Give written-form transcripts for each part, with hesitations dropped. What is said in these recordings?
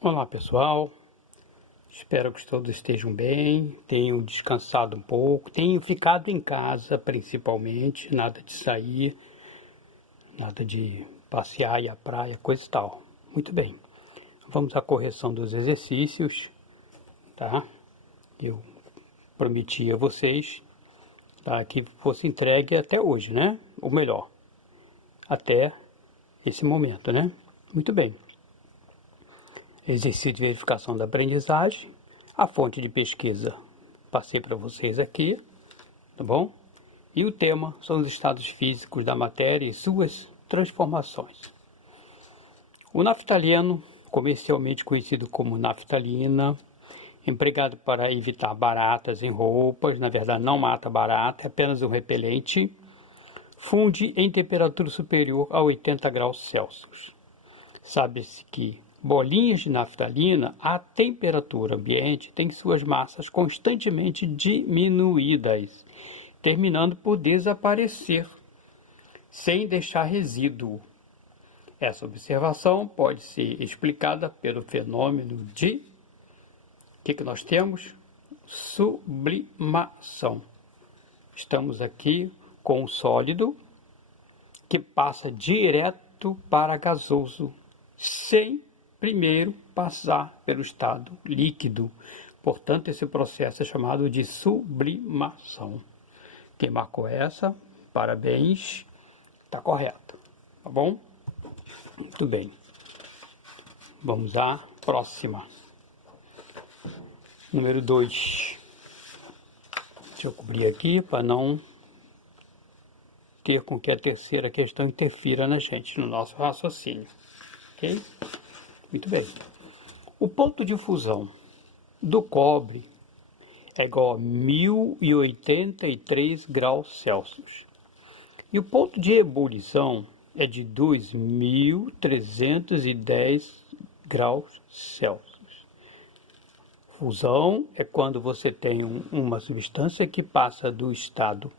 Olá pessoal, espero que todos estejam bem, tenham descansado um pouco, tenham ficado em casa principalmente, nada de sair, nada de passear, ir à praia, coisa e tal. Muito bem, vamos à correção dos exercícios, tá? Eu prometi a vocês, tá, que fosse entregue até hoje, né? Ou melhor, até esse momento, né? Muito bem. Exercício de verificação da aprendizagem, a fonte de pesquisa passei para vocês aqui, tá bom? E o tema são os estados físicos da matéria e suas transformações. O naftaleno, comercialmente conhecido como naftalina, empregado para evitar baratas em roupas, na verdade não mata barata, é apenas um repelente, funde em temperatura superior a 80 graus Celsius. Sabe-se que bolinhas de naftalina à temperatura ambiente têm suas massas constantemente diminuídas, terminando por desaparecer, sem deixar resíduo. Essa observação pode ser explicada pelo fenômeno de, o que nós temos? Sublimação. Estamos aqui com um sólido que passa direto para gasoso, sem primeiro passar pelo estado líquido. Portanto, esse processo é chamado de sublimação. Quem marcou essa, parabéns, está correto, tá bom? Muito bem. Vamos à próxima. Número 2. Deixa eu cobrir aqui para não ter com que a terceira questão interfira na gente, no nosso raciocínio. Ok? Muito bem. O ponto de fusão do cobre é igual a 1083 graus Celsius. E o ponto de ebulição é de 2310 graus Celsius. Fusão é quando você tem uma substância que passa do estado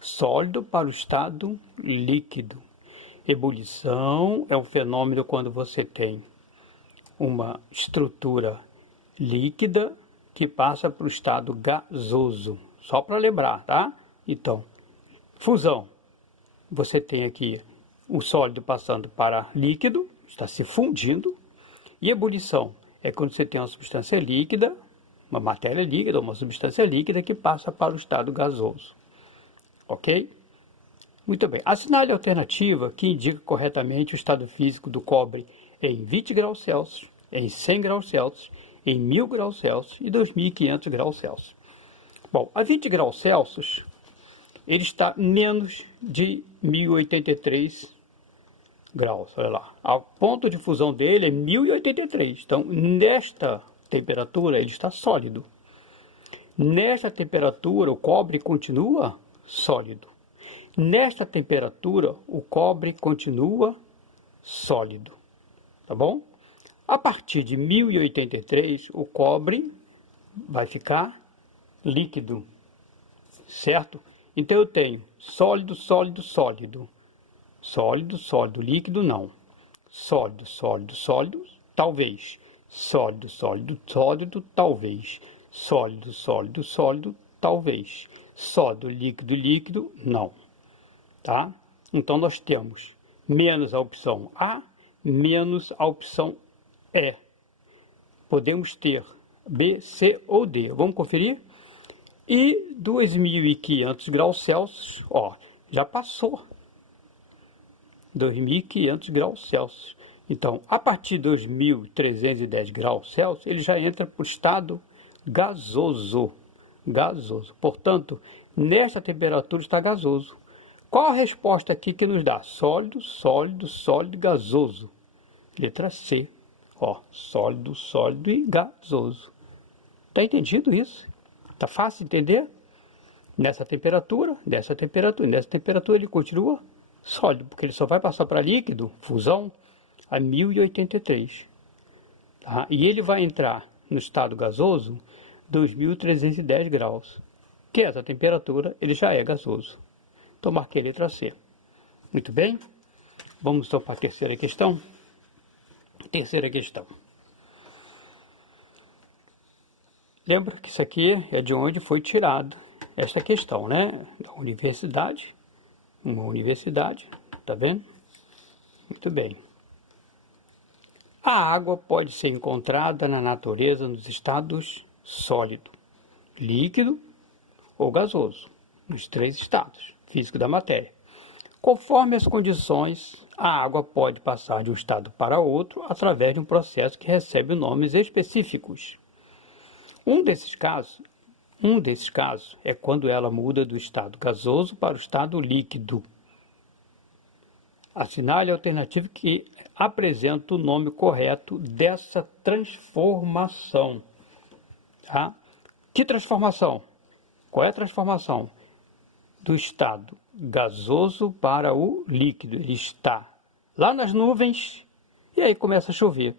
sólido para o estado líquido. Ebulição é um fenômeno quando você tem uma estrutura líquida que passa para o estado gasoso. Só para lembrar, tá? Então, fusão. Você tem aqui o sólido passando para líquido, está se fundindo. E ebulição é quando você tem uma substância líquida, uma matéria líquida, uma substância líquida que passa para o estado gasoso. Ok? Muito bem. Assinale a alternativa que indica corretamente o estado físico do cobre em 20 graus Celsius, em 100 graus Celsius, em 1000 graus Celsius e 2500 graus Celsius. Bom, a 20 graus Celsius, ele está menos de 1083 graus, olha lá. O ponto de fusão dele é 1083. Então, nesta temperatura, ele está sólido. Nesta temperatura, o cobre continua sólido. Nesta temperatura, o cobre continua sólido, tá bom? A partir de 1083, o cobre vai ficar líquido, certo? Então eu tenho sólido, sólido, sólido. Sólido, sólido, líquido, não. Sólido, sólido, sólido, talvez. Sólido, sólido, sólido, talvez. Sólido, sólido, sólido, talvez. Sólido, líquido, líquido, não. Tá? Então nós temos menos a opção A, menos a opção E. Podemos ter B, C ou D. Vamos conferir? E 2500 graus Celsius, ó, já passou. 2500 graus Celsius. Então, a partir de 2310 graus Celsius, ele já entra para o estado gasoso. Gasoso. Portanto, nesta temperatura está gasoso. Qual a resposta aqui que nos dá? Sólido, sólido, sólido, gasoso. Letra C. Ó, sólido, sólido e gasoso. Tá entendido isso? Tá fácil de entender? Nessa temperatura, nessa temperatura ele continua sólido, porque ele só vai passar para líquido, fusão, a 1083. Tá? E ele vai entrar no estado gasoso 2310 graus, que essa temperatura ele já é gasoso. Então marquei a letra C. Muito bem? Vamos então para a terceira questão. Terceira questão. Lembra que isso aqui é de onde foi tirada esta questão, né? Da universidade, uma universidade, tá vendo? Muito bem. A água pode ser encontrada na natureza nos estados sólido, líquido ou gasoso, nos 3 estados físicos da matéria. Conforme as condições, a água pode passar de um estado para outro através de um processo que recebe nomes específicos. Um desses casos é quando ela muda do estado gasoso para o estado líquido. Assinale a alternativa que apresenta o nome correto dessa transformação. Tá? Que transformação? Qual é a transformação? Do estado gasoso para o líquido. Ele está lá nas nuvens e aí começa a chover.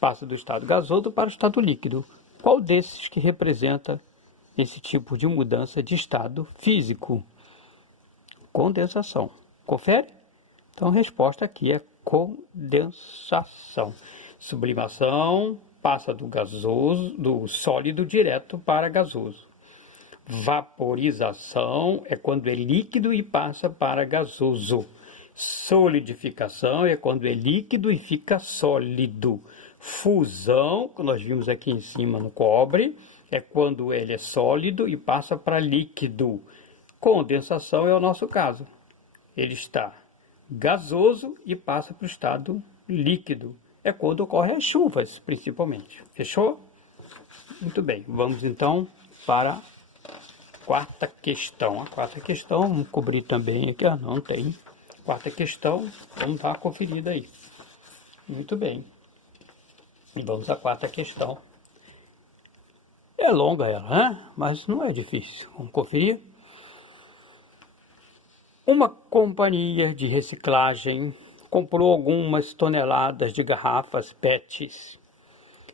Passa do estado gasoso para o estado líquido. Qual desses que representa esse tipo de mudança de estado físico? Condensação. Confere? Então a resposta aqui é condensação. Sublimação passa do sólido direto para gasoso. Vaporização é quando é líquido e passa para gasoso. Solidificação é quando é líquido e fica sólido. Fusão, que nós vimos aqui em cima no cobre, é quando ele é sólido e passa para líquido. Condensação é o nosso caso. Ele está gasoso e passa para o estado líquido. É quando ocorrem as chuvas, principalmente. Fechou? Muito bem. Vamos então para a quarta questão. A quarta questão, vamos cobrir também aqui. Não tem. Quarta questão, vamos dar uma conferida aí. Muito bem. E vamos à quarta questão. É longa ela, né? Mas não é difícil. Vamos conferir. Uma companhia de reciclagem comprou algumas toneladas de garrafas PETs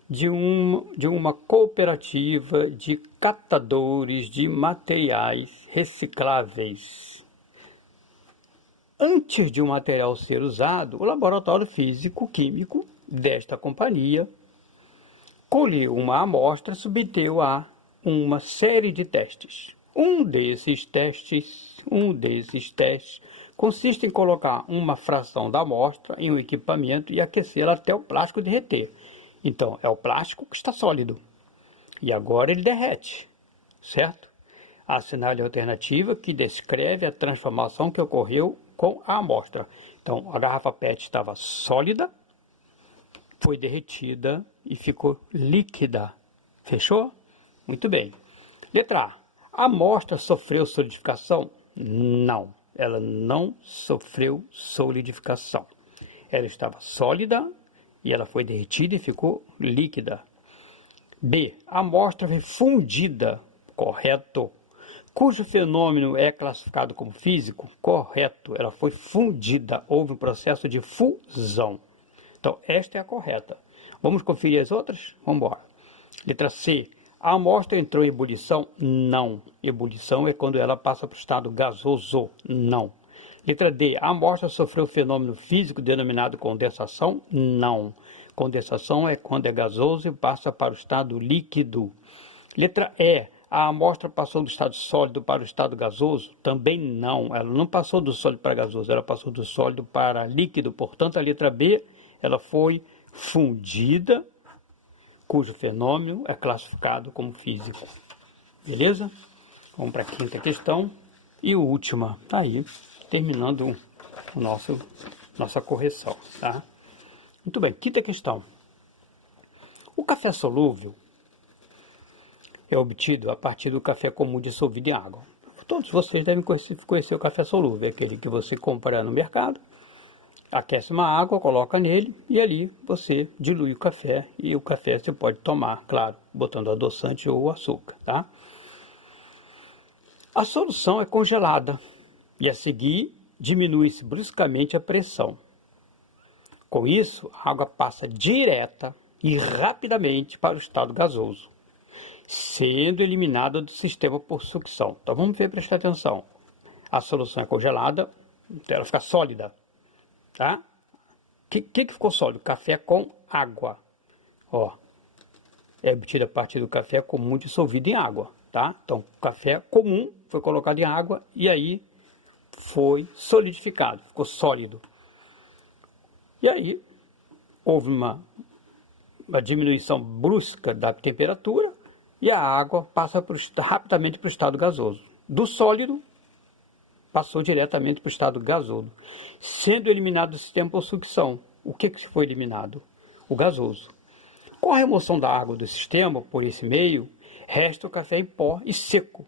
de uma cooperativa de catadores de materiais recicláveis. Antes de o material ser usado, o laboratório físico-químico desta companhia colheu uma amostra e submeteu a uma série de testes. Um desses testes consiste em colocar uma fração da amostra em um equipamento e aquecê-la até o plástico derreter. Então, é o plástico que está sólido. E agora ele derrete, certo? Assinale a alternativa que descreve a transformação que ocorreu com a amostra. Então, a garrafa PET estava sólida, foi derretida e ficou líquida. Fechou? Muito bem. Letra A. A amostra sofreu solidificação? Não, ela não sofreu solidificação. Ela estava sólida e ela foi derretida e ficou líquida. B. A amostra foi fundida? Correto. Cujo fenômeno é classificado como físico? Correto, ela foi fundida, houve um processo de fusão. Então, esta é a correta. Vamos conferir as outras? Vamos embora. Letra C. A amostra entrou em ebulição? Não. Ebulição é quando ela passa para o estado gasoso? Não. Letra D. A amostra sofreu fenômeno físico denominado condensação? Não. Condensação é quando é gasoso e passa para o estado líquido. Letra E. A amostra passou do estado sólido para o estado gasoso? Também não. Ela não passou do sólido para gasoso, ela passou do sólido para líquido. Portanto, a letra B, ela foi fundida, cujo fenômeno é classificado como físico. Beleza? Vamos para a quinta questão e última. Aí, terminando nossa correção, tá? Muito bem, quinta questão. O café solúvel é obtido a partir do café comum dissolvido em água. Todos vocês devem conhecer o café solúvel, aquele que você compra no mercado, aquece uma água, coloca nele e ali você dilui o café e o café você pode tomar, claro, botando adoçante ou açúcar, tá? A solução é congelada e a seguir diminui-se bruscamente a pressão. Com isso, a água passa direta e rapidamente para o estado gasoso, sendo eliminada do sistema por sucção. Então vamos ver, prestar atenção. A solução é congelada, então ela fica sólida, tá? O que ficou sólido? Café com água. Ó, é obtida a partir do café comum dissolvido em água, tá? Então, o café comum foi colocado em água e aí foi solidificado, ficou sólido. E aí houve uma diminuição brusca da temperatura e a água passa rapidamente para o estado gasoso. Do sólido, passou diretamente para o estado gasoso, sendo eliminado do sistema por sucção. O que foi eliminado? O gasoso. Com a remoção da água do sistema por esse meio, resta o café em pó e seco.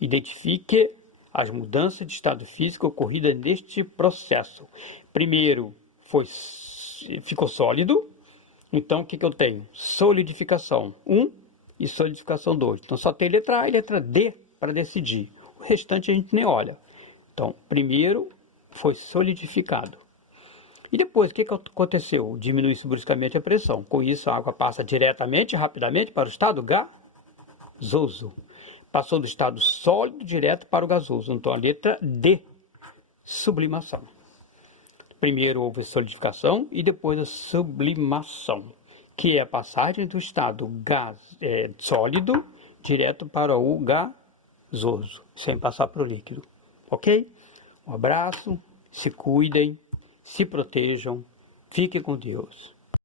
Identifique as mudanças de estado físico ocorridas neste processo. Primeiro, ficou sólido. Então, o que eu tenho? Solidificação 1 e solidificação 2. Então, só tem letra A e letra D para decidir. O restante a gente nem olha. Então, primeiro foi solidificado. E depois, o que aconteceu? Diminui-se bruscamente a pressão. Com isso, a água passa diretamente, rapidamente, para o estado gasoso. Passou do estado sólido direto para o gasoso. Então, a letra D, sublimação. Primeiro houve a solidificação e depois a sublimação, que é a passagem do estado sólido direto para o gasoso, sem passar para o líquido. Ok? Um abraço, se cuidem, se protejam, fiquem com Deus.